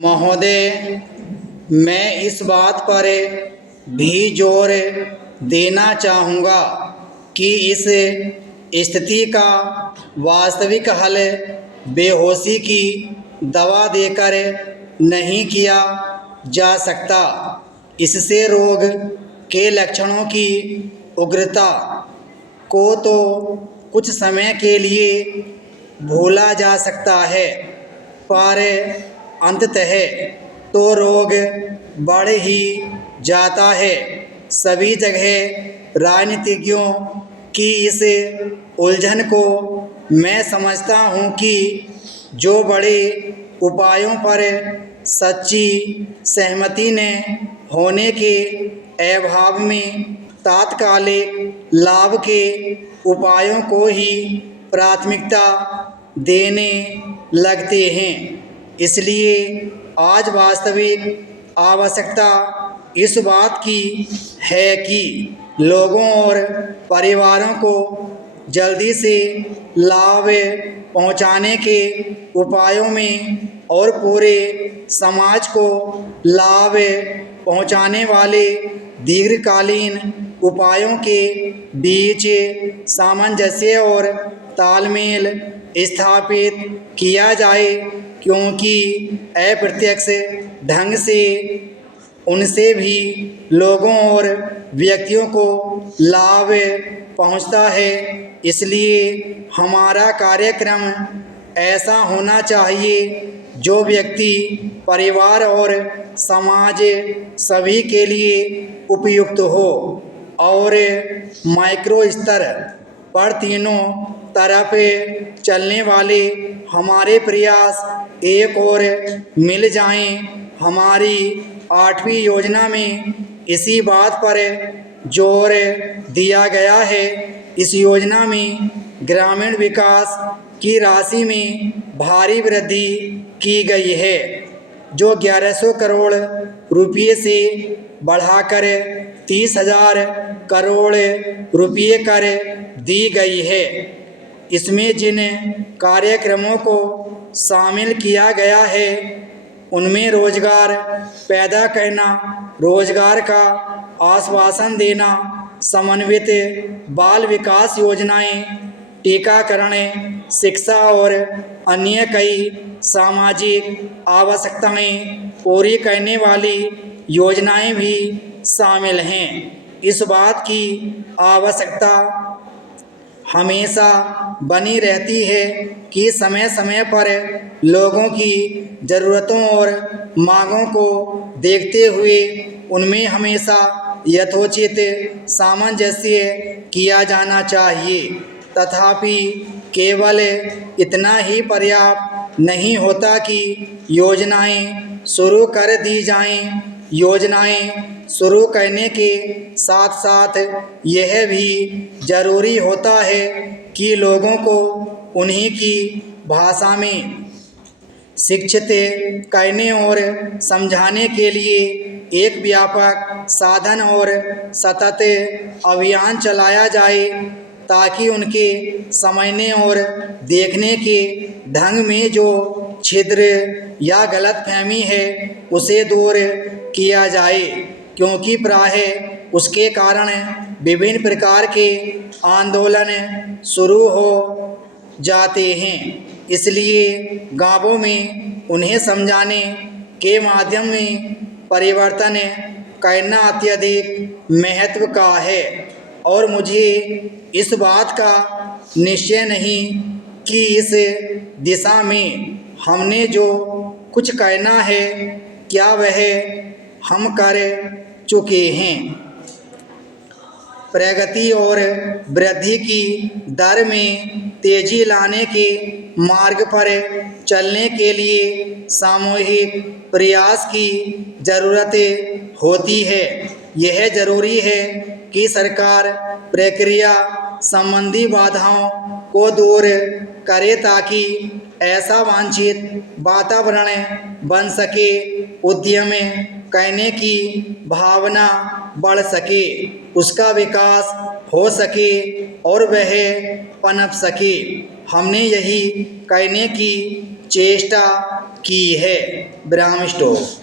महोदय, मैं इस बात पर भी जोर देना चाहूँगा कि इस स्थिति का वास्तविक हल बेहोशी की दवा देकर नहीं किया जा सकता। इससे रोग के लक्षणों की उग्रता को तो कुछ समय के लिए भूला जा सकता है, पर अंततः तो रोग बढ़ ही जाता है। सभी जगह राजनीतिज्ञों की इस उलझन को मैं समझता हूँ कि जो बड़े उपायों पर सच्ची सहमति न होने के अभाव में तात्कालिक लाभ के उपायों को ही प्राथमिकता देने लगते हैं। इसलिए आज वास्तविक आवश्यकता इस बात की है कि लोगों और परिवारों को जल्दी से लाभ पहुंचाने के उपायों में और पूरे समाज को लाभ पहुंचाने वाले दीर्घकालीन उपायों के बीच सामंजस्य और तालमेल स्थापित किया जाए, क्योंकि अप्रत्यक्ष ढंग से उनसे भी लोगों और व्यक्तियों को लाभ पहुंचता है। इसलिए हमारा कार्यक्रम ऐसा होना चाहिए जो व्यक्ति, परिवार और समाज सभी के लिए उपयुक्त हो और माइक्रो स्तर पर तीनों तरफ चलने वाले हमारे प्रयास एक और मिल जाएं। हमारी 8वीं योजना में इसी बात पर जोर दिया गया है। इस योजना में ग्रामीण विकास की राशि में भारी वृद्धि की गई है, जो 1100 करोड़ रुपये से बढ़ाकर 30,000 करोड़ रुपये कर दी गई है। इसमें जिन कार्यक्रमों को शामिल किया गया है उनमें रोजगार पैदा करना, रोजगार का आश्वासन देना, समन्वित बाल विकास योजनाएं, टीकाकरण, शिक्षा और अन्य कई सामाजिक आवश्यकताएं पूरी करने वाली योजनाएं भी शामिल हैं। इस बात की आवश्यकता हमेशा बनी रहती है कि समय समय पर लोगों की ज़रूरतों और मांगों को देखते हुए उनमें हमेशा यथोचित सामंजस्य किया जाना चाहिए। तथापि केवल इतना ही पर्याप्त नहीं होता कि योजनाएं शुरू कर दी जाएं। योजनाएं शुरू करने के साथ साथ यह भी ज़रूरी होता है कि लोगों को उन्हीं की भाषा में शिक्षित करने और समझाने के लिए एक व्यापक साधन और सतत अभियान चलाया जाए, ताकि उनके समझने और देखने के ढंग में जो छिद्र या गलतफहमी है उसे दूर किया जाए, क्योंकि प्रायः उसके कारण विभिन्न प्रकार के आंदोलन शुरू हो जाते हैं। इसलिए गांवों में उन्हें समझाने के माध्यम में परिवर्तन करना अत्यधिक महत्व का है। और मुझे इस बात का निश्चय नहीं कि इस दिशा में हमने जो कुछ करना है क्या वह हम कर चुके हैं। प्रगति और वृद्धि की दर में तेजी लाने के मार्ग पर चलने के लिए सामूहिक प्रयास की ज़रूरत होती है। यह ज़रूरी है कि सरकार प्रक्रिया संबंधी बाधाओं को दूर करे, ताकि ऐसा वांछित वातावरण बन सके, उद्यम करने की भावना बढ़ सके, उसका विकास हो सके और वह पनप सके। हमने यही करने की चेष्टा की है। विराम स्टॉप।